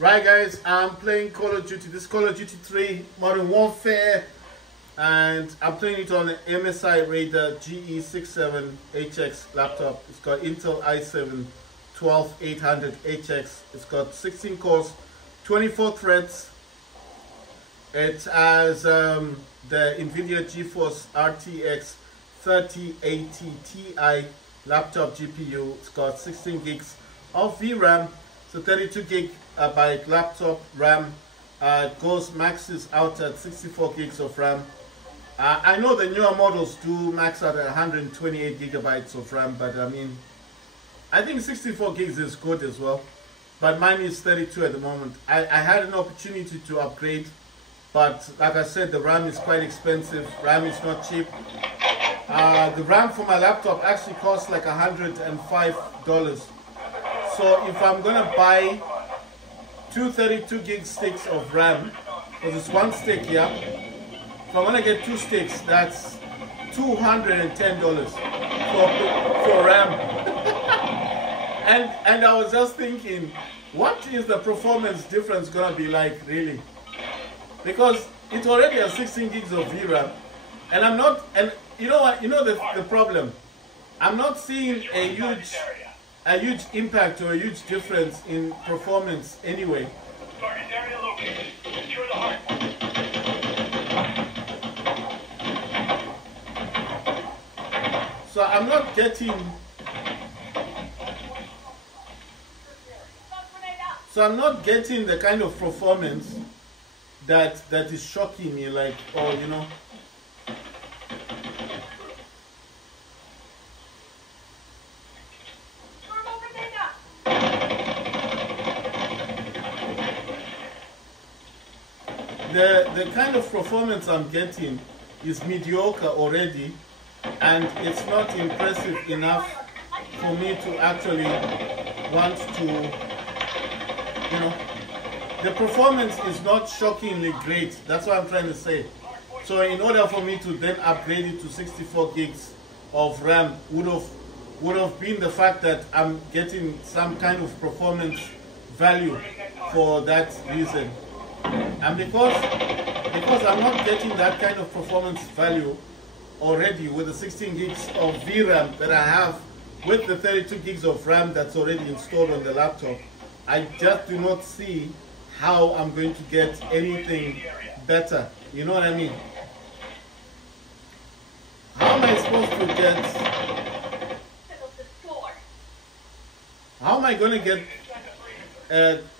Right guys, I'm playing Call of Duty. This is Call of Duty 3 Modern Warfare, and I'm playing it on an MSI Raider GE67HX laptop. It's got Intel i7 12800HX. It's got 16 cores, 24 threads. It has the NVIDIA GeForce RTX 3080 Ti laptop GPU. It's got 16 gigs of VRAM. So 32 gigabyte laptop RAM, maxes out at 64 gigs of RAM. I know the newer models do max out at 128 gigabytes of RAM, but I mean, I think 64 gigs is good as well. But mine is 32 at the moment. I had an opportunity to upgrade, but like I said, the RAM is quite expensive. RAM is not cheap. The RAM for my laptop actually costs like $105. So if I'm gonna buy two 32 gig sticks of RAM, because it's one stick here, if I'm gonna get two sticks, that's $210 for RAM. and I was just thinking, what is the performance difference gonna be like, really? Because it already has 16 gigs of VRAM, and I'm not, and you know what? You know the problem. I'm not seeing a huge impact or a huge difference in performance anyway. So I'm not getting the kind of performance that is shocking me, like, oh, you know. The kind of performance I'm getting is mediocre already, and it's not impressive enough for me to actually want to, you know, the performance is not shockingly great. That's what I'm trying to say. So in order for me to then upgrade it to 64 gigs of RAM would have been the fact that I'm getting some kind of performance value for that reason. And because I'm not getting that kind of performance value already with the 16 gigs of VRAM that I have with the 32 gigs of RAM that's already installed on the laptop, I just do not see how I'm going to get anything better. You know what I mean? How am I supposed to get... How am I going to get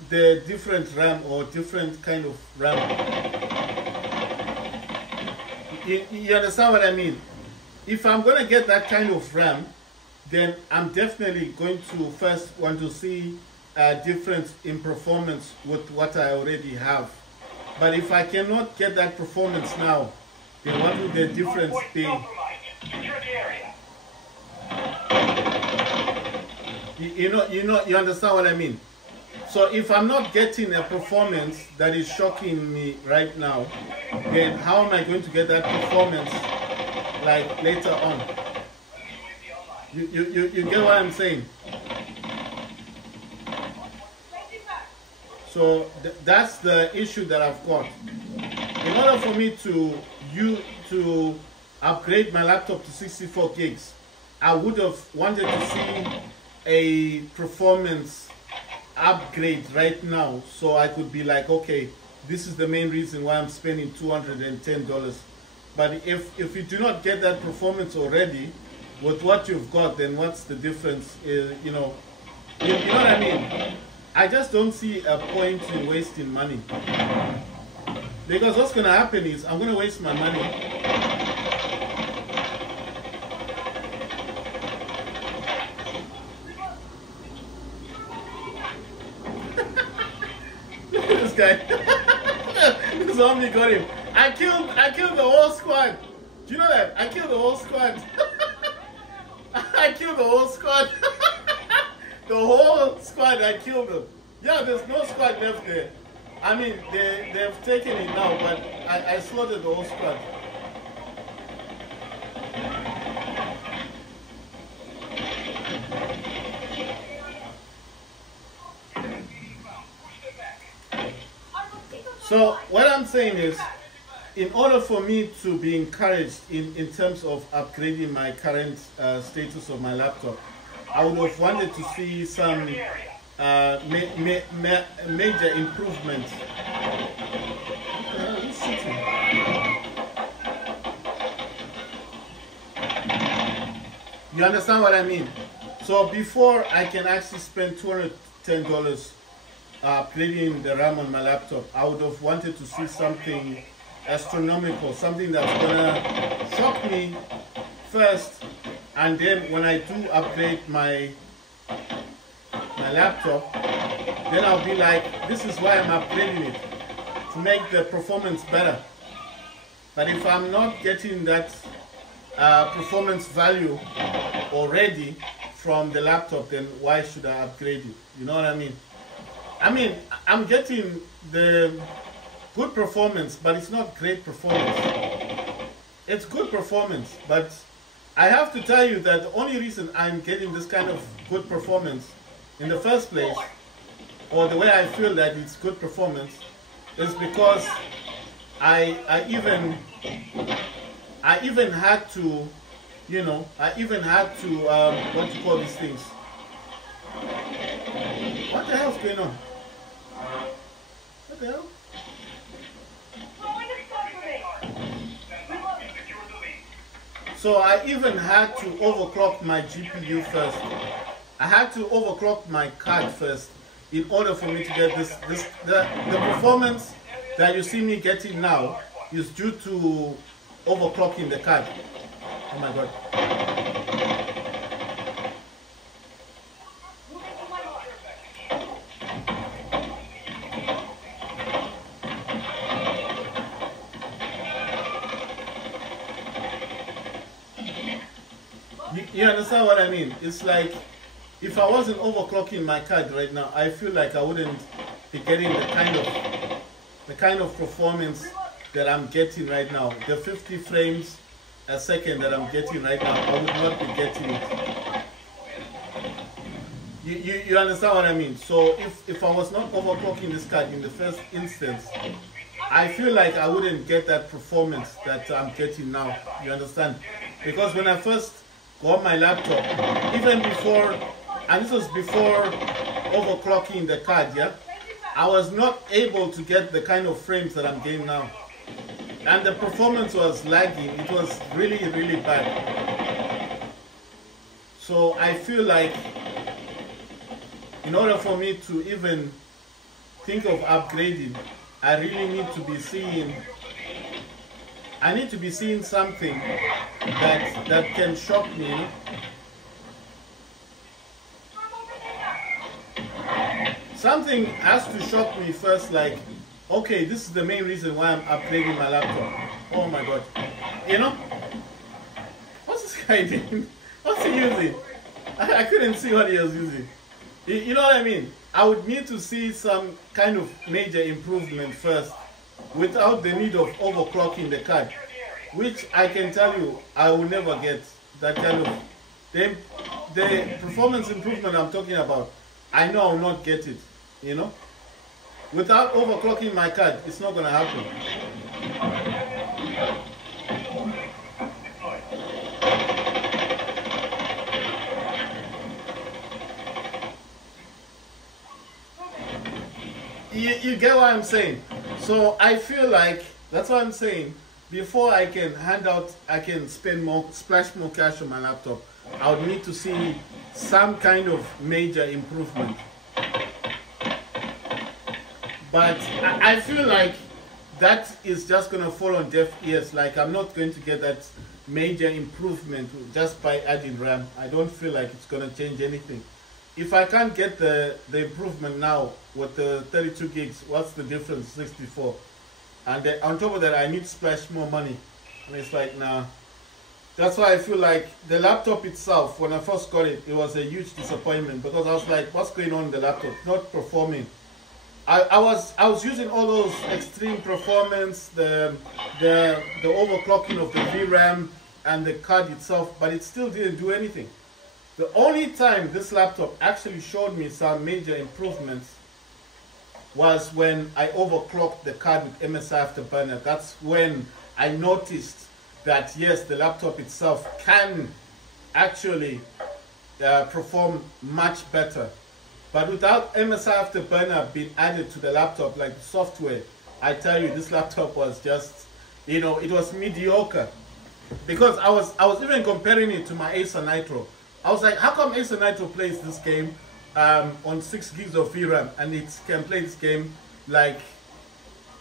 the different RAM or different kind of RAM? You understand what I mean? If I'm going to get that kind of RAM, then I'm definitely going to first want to see a difference in performance with what I already have. But if I cannot get that performance now, then what will the difference be? You understand what I mean? So if I'm not getting a performance that is shocking me right now, then how am I going to get that performance like later on? You get what I'm saying? So that's the issue that I've got. In order for me to upgrade my laptop to 64 gigs, I would have wanted to see a performance upgrade right now, so I could be like, okay, this is the main reason why I'm spending $210. But if you do not get that performance already with what you've got, then what's the difference? You know what I mean? I just don't see a point in wasting money, because what's going to happen is I'm going to waste my money. This guy, the zombie got him. I killed the whole squad. Do you know that? I killed the whole squad. I killed the whole squad. The whole squad, I killed them. Yeah, there's no squad left there. I mean, they've taken it now, but I slaughtered the whole squad. So what I'm saying is, in order for me to be encouraged in terms of upgrading my current status of my laptop, I would have wanted to see some major improvement. You understand what I mean? So before I can actually spend $210 upgrading the RAM on my laptop, I would have wanted to see something astronomical, something that's gonna shock me first, and then when I do upgrade my laptop, then I'll be like, this is why I'm upgrading it, to make the performance better. But if I'm not getting that performance value already from the laptop, then why should I upgrade it? You know what I mean? I mean, I'm getting the good performance, but it's not great performance. It's good performance, but I have to tell you that the only reason I'm getting this kind of good performance in the first place, or the way I feel that it's good performance, is because I even had to, you know, what do you call these things? What the hell's going on? What the hell? So I even had to overclock my GPU first. I had to overclock my card first in order for me to get the performance that you see me getting now is due to overclocking the card. Oh my god. You understand what I mean? It's like, if I wasn't overclocking my card right now, I feel like I wouldn't be getting the kind of performance that I'm getting right now. The 50 frames a second that I'm getting right now, I would not be getting it. You understand what I mean? So if I was not overclocking this card in the first instance, I feel like I wouldn't get that performance that I'm getting now. You understand? Because when I first got my laptop, even before, and this was before overclocking the card, yeah, I was not able to get the kind of frames that I'm getting now. And the performance was lagging. It was really, really bad. So I feel like in order for me to even think of upgrading, I really need to be seeing, something that can shock me. Something has to shock me first, like, okay, this is the main reason why I'm upgrading my laptop. Oh my god. You know? What's this guy doing? What's he using? I couldn't see what he was using. You know what I mean? I would need to see some kind of major improvement first without the need of overclocking the card, which I can tell you I will never get. That kind of the performance improvement I'm talking about, I know I will not get it, you know? Without overclocking my card, it's not going to happen. You get what I'm saying? So I feel like, that's what I'm saying, before I can splash more cash on my laptop, I would need to see some kind of major improvement. But I feel like that is just going to fall on deaf ears. Like, I'm not going to get that major improvement just by adding RAM. I don't feel like it's going to change anything. If I can't get the improvement now with the 32 gigs, what's the difference? 64. And then on top of that, I need to splash more money. And it's like, nah. That's why I feel like the laptop itself, when I first got it, it was a huge disappointment, because I was like, what's going on in the laptop? Not performing. I was using all those extreme performance, the overclocking of the VRAM and the card itself, but it still didn't do anything. The only time this laptop actually showed me some major improvements was when I overclocked the card with MSI Afterburner. That's when I noticed that yes, the laptop itself can actually perform much better. But without MSI Afterburner being added to the laptop, like the software, I tell you, this laptop was just, you know, it was mediocre. Because I was even comparing it to my Acer Nitro. I was like, how come Acer Nitro plays this game on 6 gigs of VRAM and it can play this game like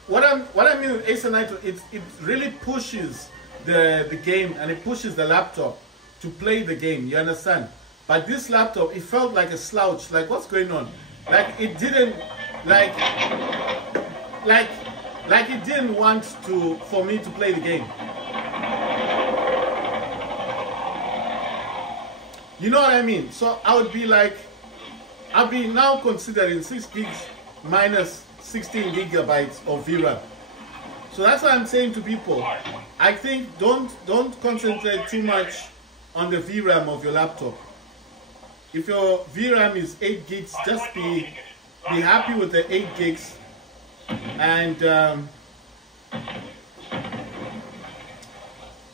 what I mean with Acer Nitro, it really pushes the game and it pushes the laptop to play the game, you understand? But this laptop, it felt like a slouch. Like, what's going on? Like it didn't like it didn't want for me to play the game. You know what I mean? So I would be like, I'll be now considering 6 gigs minus 16 gigabytes of VRAM. So that's what I'm saying to people. I think don't concentrate too much on the VRAM of your laptop. If your VRAM is 8 gigs, just be happy with the 8 gigs. And I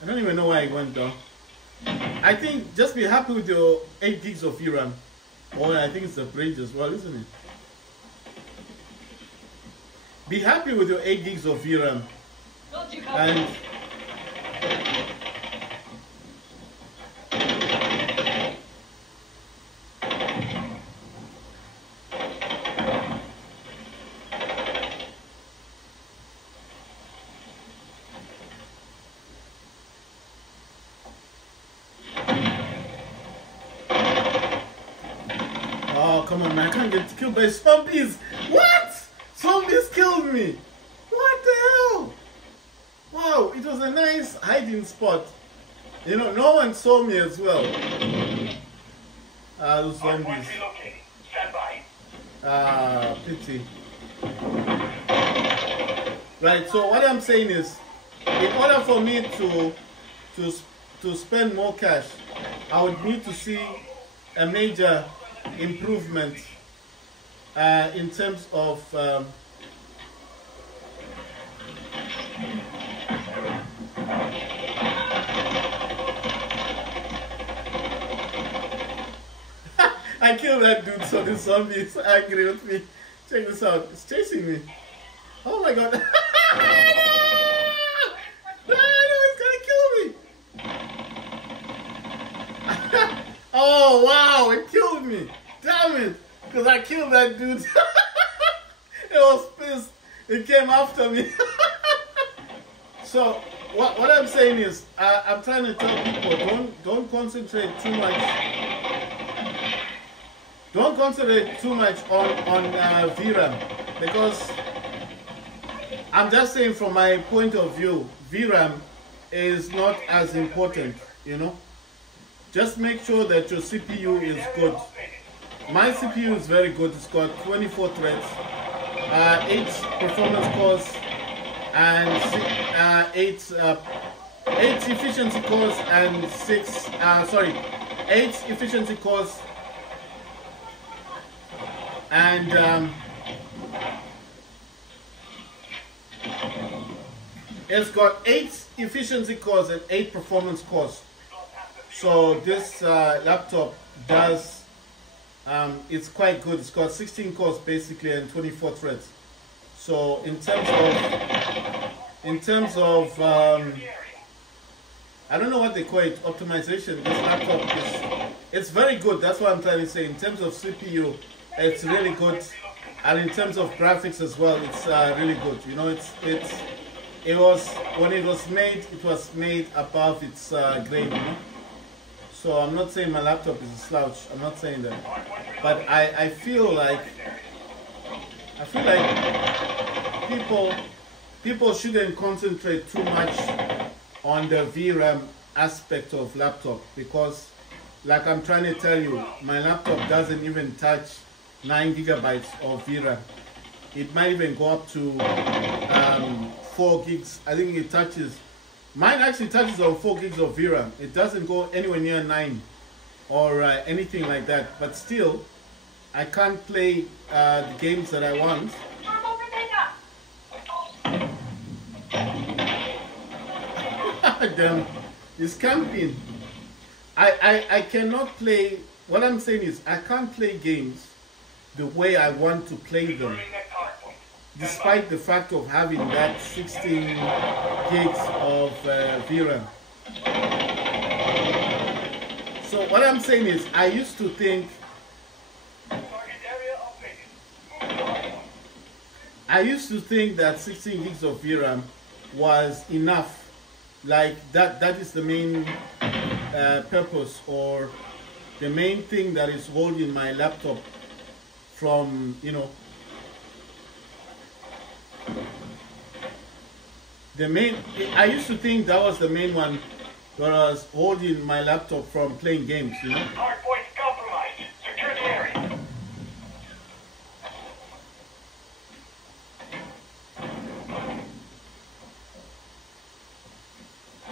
don't even know why it went down. I think just be happy with your 8 gigs of VRAM. Or I think it's the bridge as well, isn't it? Be happy with your 8 gigs of VRAM. And oh, come on, man. I can't get killed by zombies. What? Zombies killed me. What the hell? Wow, it was a nice hiding spot. You know, no one saw me as well. Those zombies. Pity. Right, so what I'm saying is, in order for me to spend more cash, I would need to see a major improvement in terms of I killed that dude, so the zombie is angry with me. Check this out, it's chasing me. Oh my god. No, it's gonna kill me. Oh wow, it killed me. Damn it. Because I killed that dude. It was pissed. It came after me. So what I'm saying is, I'm trying to tell people, don't concentrate too much. Don't concentrate too much on VRAM, because I'm just saying from my point of view, VRAM is not as important, you know. Just make sure that your CPU is good. My CPU is very good. It's got 24 threads, 8 performance cores, and 8 efficiency cores, and 8 efficiency cores, and it's got 8 efficiency cores and 8 performance cores. So this laptop does, it's quite good. It's got 16 cores basically and 24 threads. So in terms of I don't know what they call it, optimization, this laptop it's very good. That's what I'm trying to say. In terms of CPU, it's really good, and in terms of graphics as well, it's really good. You know, it was when it was made above its grade, you know. So I'm not saying my laptop is a slouch. I'm not saying that, but I feel like people shouldn't concentrate too much on the VRAM aspect of laptop, because like I'm trying to tell you, my laptop doesn't even touch 9 gigabytes of VRAM. It might even go up to 4 gigs. I think it touches, mine actually touches on 4 gigs of VRAM. It doesn't go anywhere near 9 or anything like that. But still, I can't play the games that I want damn, it's camping. I cannot play. What I'm saying is I can't play games the way I want to play them, despite the fact of having that 16 gigs of VRAM. So what I'm saying is I used to think that 16 gigs of VRAM was enough. Like that is the main purpose, or the main thing that is holding my laptop from, you know, I used to think that was the main one that was holding my laptop from playing games, you know. Hardpoint compromised. Secure the area.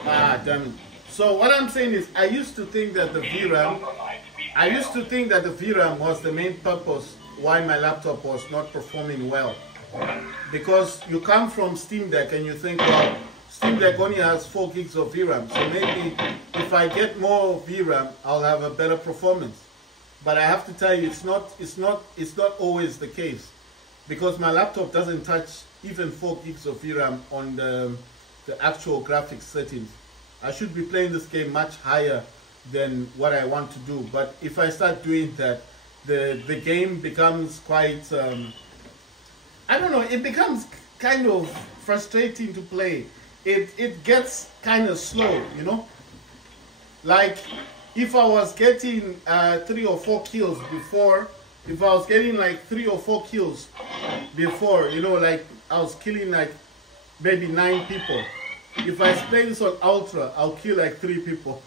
Ah, damn it. So what I'm saying is I used to think that the VRAM was the main purpose why my laptop was not performing well. Because you come from Steam Deck and you think, well, Steam Deck only has 4 gigs of VRAM, so maybe if I get more VRAM, I'll have a better performance. But I have to tell you, it's not always the case, because my laptop doesn't touch even 4 gigs of VRAM on the actual graphics settings. I should be playing this game much higher than what I want to do, but if I start doing that, the game becomes quite I don't know, it becomes kind of frustrating to play. It gets kind of slow, you know. Like if I was getting 3 or 4 kills before, if I was getting like 3 or 4 kills before, you know, like I was killing like maybe 9 people. If I play this on Ultra, I'll kill like 3 people.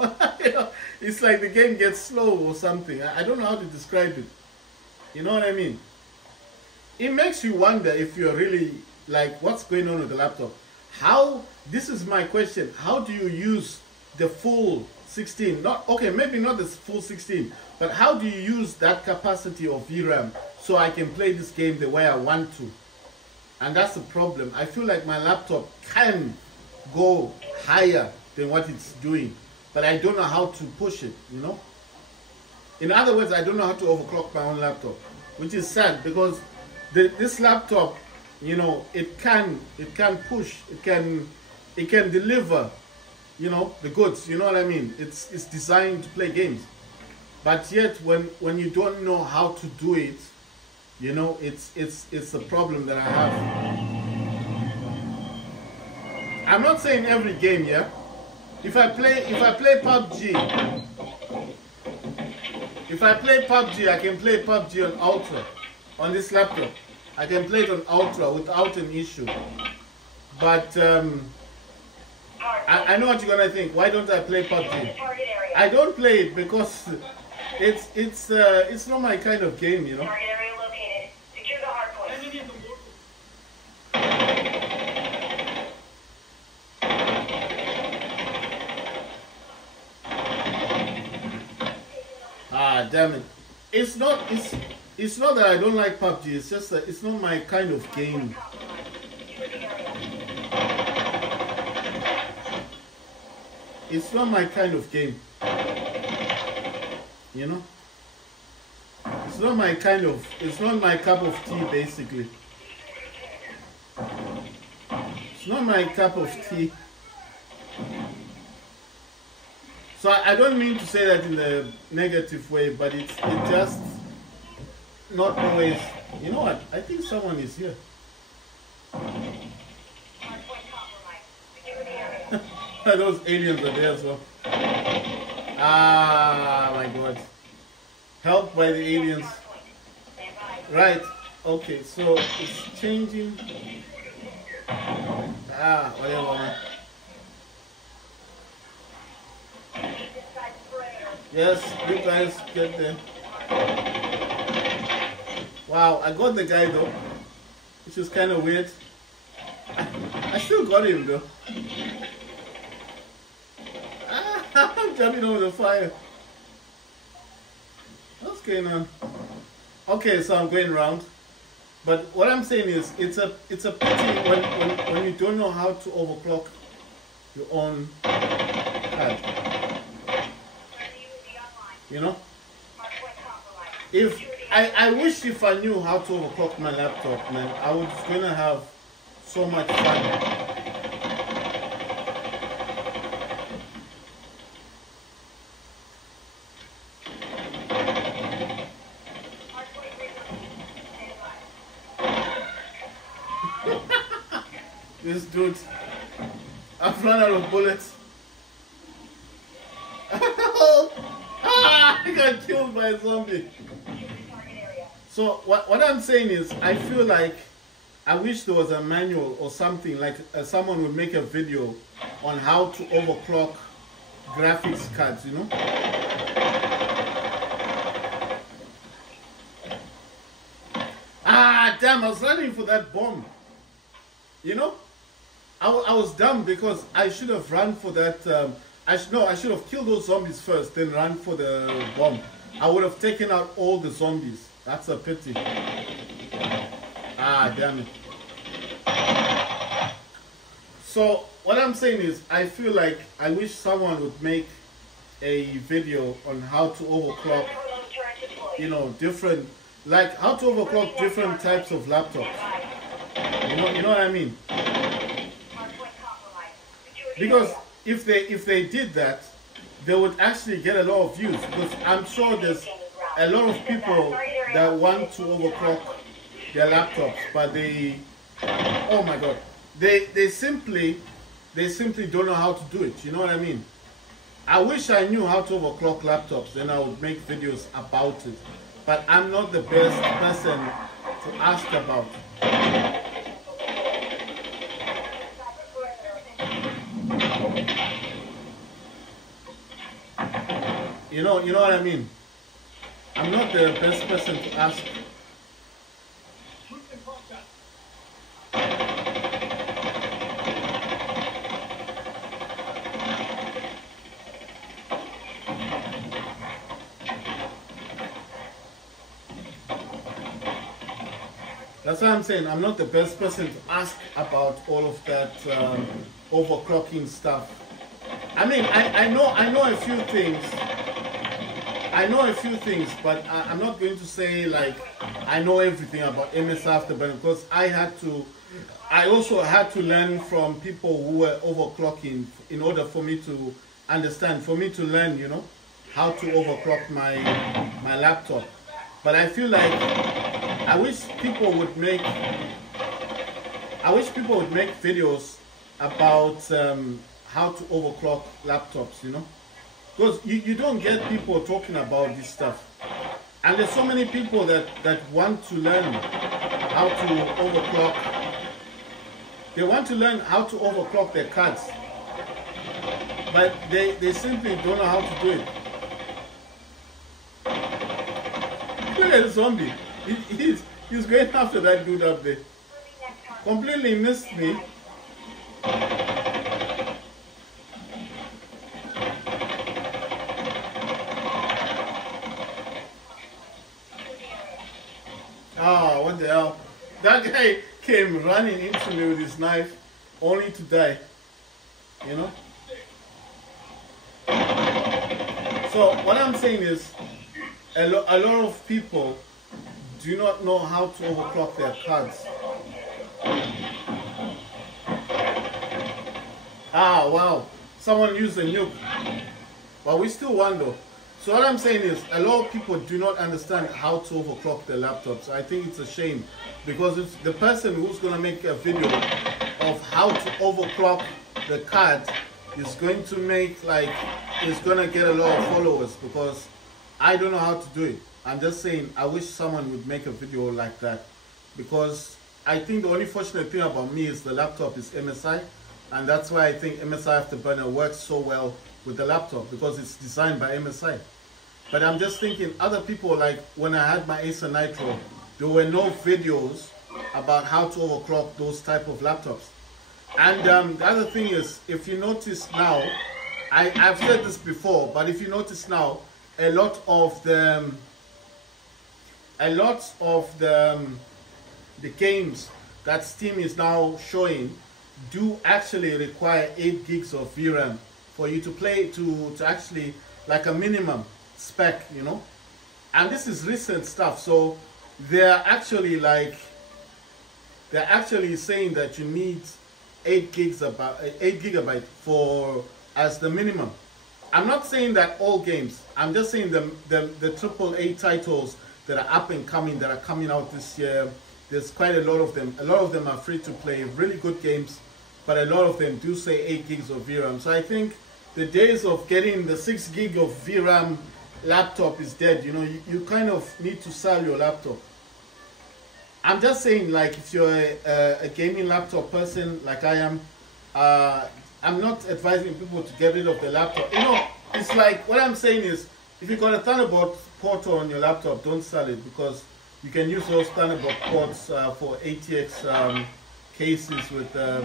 You know, it's like the game gets slow or something. I don't know how to describe it. You know what I mean? It makes you wonder if you're really like, what's going on with the laptop? This is my question. How do you use the full 16? Okay, maybe not the full 16, but how do you use that capacity of VRAM so I can play this game the way I want to? And that's the problem. I feel like my laptop can go higher than what it's doing, but I don't know how to push it, you know? In other words, I don't know how to overclock my own laptop, which is sad, because this laptop, you know, it can push, it can deliver, you know, the goods, you know what I mean? It's designed to play games, but yet when you don't know how to do it, you know, it's a problem that I have. I'm not saying every game, yeah. If I play PUBG, I can play PUBG on Ultra on this laptop. I can play it on Ultra without an issue. But I know what you're gonna think. Why don't I play PUBG? I don't play it because it's not my kind of game, you know. Target area located. Secure the hardpoint. Ah, damn it. It's not that I don't like PUBG, it's just that it's not my kind of game. It's not my kind of game. You know? It's not my cup of tea, basically. It's not my cup of tea. So I don't mean to say that in a negative way, but it's just not always. You know what? I think someone is here. Those aliens are there as well. Ah, my God. Helped by the aliens. Right. Okay, so it's changing. Ah, whatever. Yes, you guys get there. Wow, I got the guy though, which is kind of weird. I still got him though. I'm jumping over the fire. What's going on? Okay, so I'm going around. But what I'm saying is, it's a pity when you don't know how to overclock your own card. You know, if I wish if I knew how to overclock my laptop, man, I was gonna have so much fun. This dude, I've run out of bullets. I got killed by a zombie. So what I'm saying is, I feel like I wish there was a manual or something, like someone would make a video on how to overclock graphics cards, you know? Ah, damn, I was running for that bomb. You know? I was dumb because I should have run for that. I should have killed those zombies first, then run for the bomb. I would have taken out all the zombies. That's a pity. Ah, damn it. So what I'm saying is, I feel like I wish someone would make a video on how to overclock, you know, different, like how to overclock different types of laptops. You know what I mean? Because if they did that, they would actually get a lot of views. Because I'm sure there's a lot of people that want to overclock their laptops, but they, oh my god, they simply don't know how to do it. You know what I mean? I wish I knew how to overclock laptops, then I would make videos about it. But I'm not the best person to ask about. You know what I mean? I'm not the best person to ask. That's what I'm saying. I'm not the best person to ask about all of that overclocking stuff. I mean, I know a few things. I know a few things, but I'm not going to say like I know everything about MSI Afterburner, because I also had to learn from people who were overclocking in order for me to understand, for me to learn, you know, how to overclock my laptop. But I feel like I wish people would make videos about how to overclock laptops, you know. Because you don't get people talking about this stuff. And there's so many people that want to learn how to overclock. They want to learn how to overclock their cards. But they simply don't know how to do it. Look at the zombie. He's going after that dude up there. Completely missed me. Ah, what the hell? That guy came running into me with his knife, only to die. You know? So, what I'm saying is, a lot of people do not know how to overclock their cards. Ah, wow. Someone used a nuke. But we still won though. So what I'm saying is, a lot of people do not understand how to overclock their laptops. I think it's a shame, because it's the person who's going to make a video of how to overclock the card is going to make, like, is going to get a lot of followers, because I don't know how to do it. I'm just saying, I wish someone would make a video like that, because I think the only fortunate thing about me is the laptop is MSI, and that's why I think MSI Afterburner works so well with the laptop, because it's designed by MSI. But I'm just thinking, other people, like when I had my Acer Nitro, there were no videos about how to overclock those type of laptops. And the other thing is, if you notice now, I've said this before, but if you notice now, a lot of the games that Steam is now showing do actually require 8 gigs of VRAM for you to play to actually like a minimum spec, you know. And this is recent stuff, so they're actually saying that you need 8 gigabyte for as the minimum. I'm not saying that all games. I'm just saying the AAA titles that are up and coming, that are coming out this year. There's quite a lot of them. A lot of them are free to play, really good games, but a lot of them do say 8 gigs of VRAM. So I think the days of getting the 6 gig of VRAM laptop is dead. You know, you kind of need to sell your laptop. I'm just saying, like, if you're a gaming laptop person like I am, I'm not advising people to get rid of the laptop. You know, it's like, what I'm saying is, if you got a Thunderbolt port on your laptop, don't sell it, because you can use those Thunderbolt ports for ATX cases with the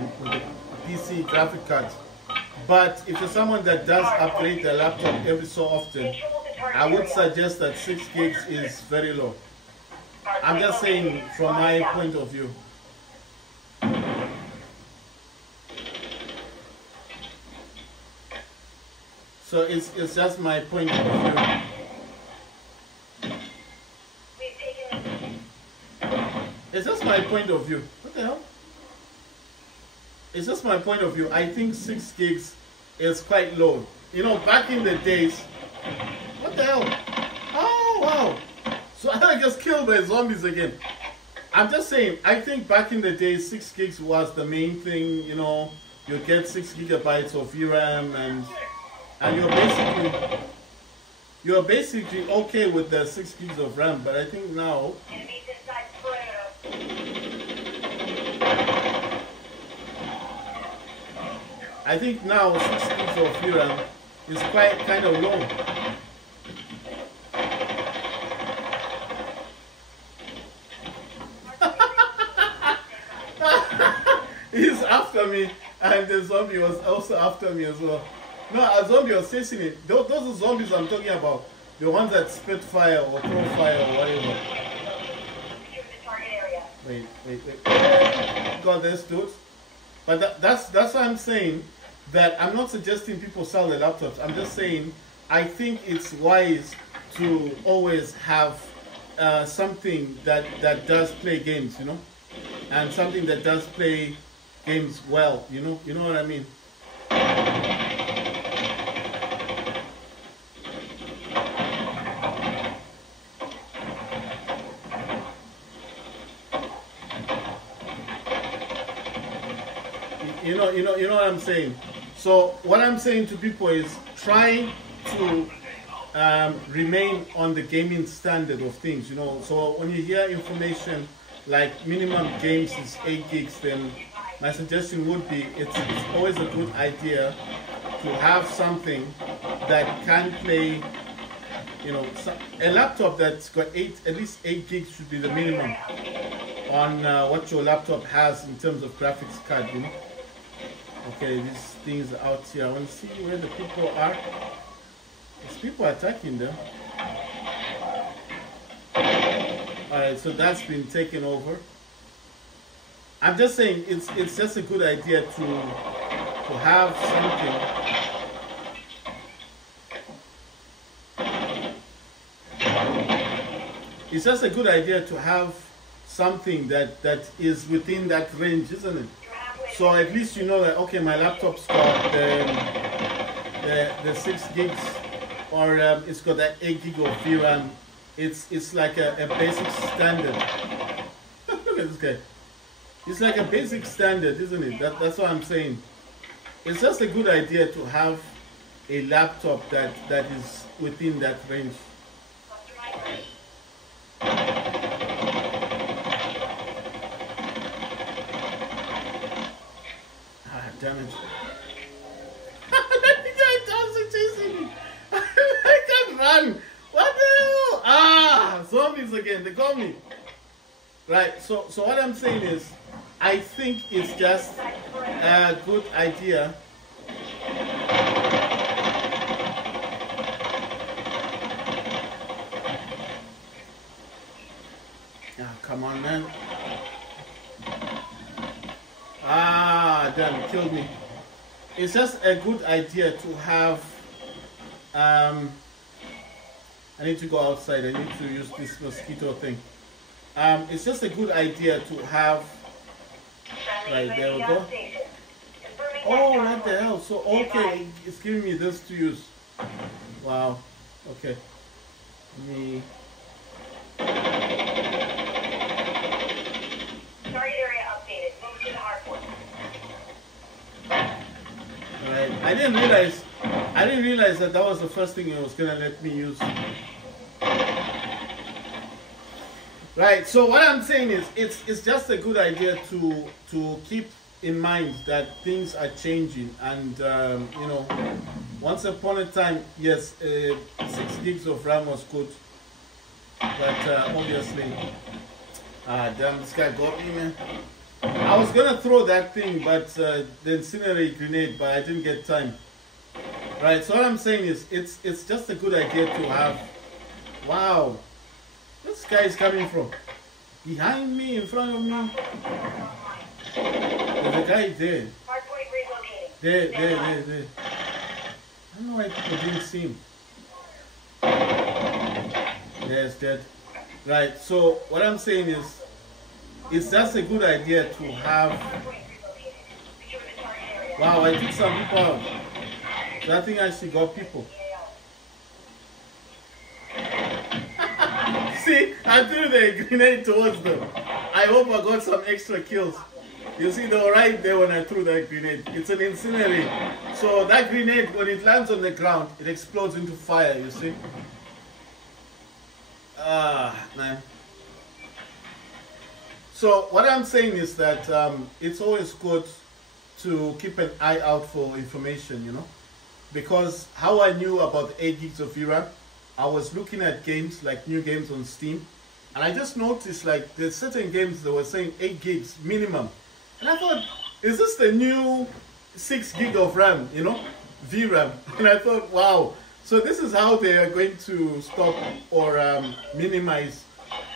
PC graphic cards. But if you're someone that does upgrade their laptop every so often, I would suggest that 6 gigs is very low. I'm just saying from my point of view. So it's just my point of view. It's just my point of view. What the hell? It's just my point of view. I think 6 gigs is quite low. You know, back in the days, what the hell? Oh, wow. So I just killed by zombies again. I'm just saying, I think back in the days, 6 gigs was the main thing. You know, you get 6 gigabytes of VRAM, and you're basically okay with the 6 gigs of RAM. But I think now, I think now 6 gigs of VRAM is quite kind of low. He's after me, and the zombie was also after me as well. No, a zombie was chasing me. Those are zombies I'm talking about. The ones that spit fire or throw fire or whatever. Wait. Got this, dude. But that's what I'm saying. That I'm not suggesting people sell their laptops. I'm just saying I think it's wise to always have something that does play games, you know, and something that does play games well, you know what I mean. You know what I'm saying. So what I'm saying to people is try to remain on the gaming standard of things, you know. So when you hear information like minimum games is 8 gigs, then my suggestion would be it's always a good idea to have something that can play, you know, a laptop that's got at least 8 gigs should be the minimum on what your laptop has in terms of graphics card, you know. Okay, these things are out here. I want to see where the people are. There's people attacking them. Alright, so that's been taken over. I'm just saying it's just a good idea to have something. It's just a good idea to have something that is within that range, isn't it? So at least you know that, okay, my laptop's got the 6 gigs, or it's got that 8 gig of VRAM. It's like a basic standard. Look at this guy. It's like a basic standard, isn't it? That's what I'm saying. It's just a good idea to have a laptop that is within that range. Damn it. That guy also chasing me. I can't run. What the hell? Ah, zombies again. They got me. Right, so what I'm saying is, I think it's just a good idea. Ah, come on, man. Ah, damn, it killed me. It's just a good idea to have. I need to go outside. I need to use this mosquito thing. It's just a good idea to have. Right, there we go. Oh, what the hell? So, okay, it's giving me this to use. Wow. Okay. Let me. Target area updated. Move to the hard point. Right. I didn't realize that that was the first thing it was gonna let me use. Right. So what I'm saying is, it's just a good idea to keep in mind that things are changing, and you know, once upon a time, yes, 6 gigs of RAM was good, but obviously, damn, this guy got me, man. I was gonna throw that thing, but the incendiary grenade, but I didn't get time. Right. So what I'm saying is, it's just a good idea to have. Wow, this guy is coming from behind me, in front of me. There's a guy there. Hardpoint relocating. There. I don't know why people didn't see him. Yes, dead. Right, so what I'm saying is, it's just a good idea to have. Hardpoint relocated. Secure the target area. Wow, I took some people out. That thing actually got people. See, I threw the grenade towards them. I hope I got some extra kills. You see, they were right there when I threw that grenade. It's an incendiary. So that grenade, when it lands on the ground, it explodes into fire, you see. Ah, man. So what I'm saying is that it's always good to keep an eye out for information, you know. Because how I knew about 8 gigs of VRAM, I was looking at games, like new games on Steam. And I just noticed, like, there's certain games that were saying 8 gigs minimum. And I thought, is this the new 6 gig of RAM, you know, VRAM? And I thought, wow, so this is how they are going to stop or minimize.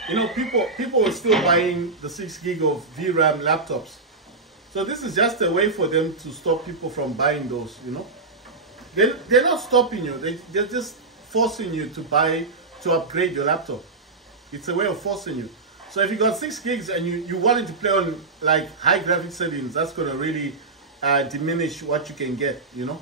You know, people are still buying the 6 gig of VRAM laptops. So this is just a way for them to stop people from buying those, you know. They're not stopping you, they're just forcing you to upgrade your laptop. It's a way of forcing you. So if you got 6 gigs and you wanted to play on like high graphics settings, that's going to really diminish what you can get, you know.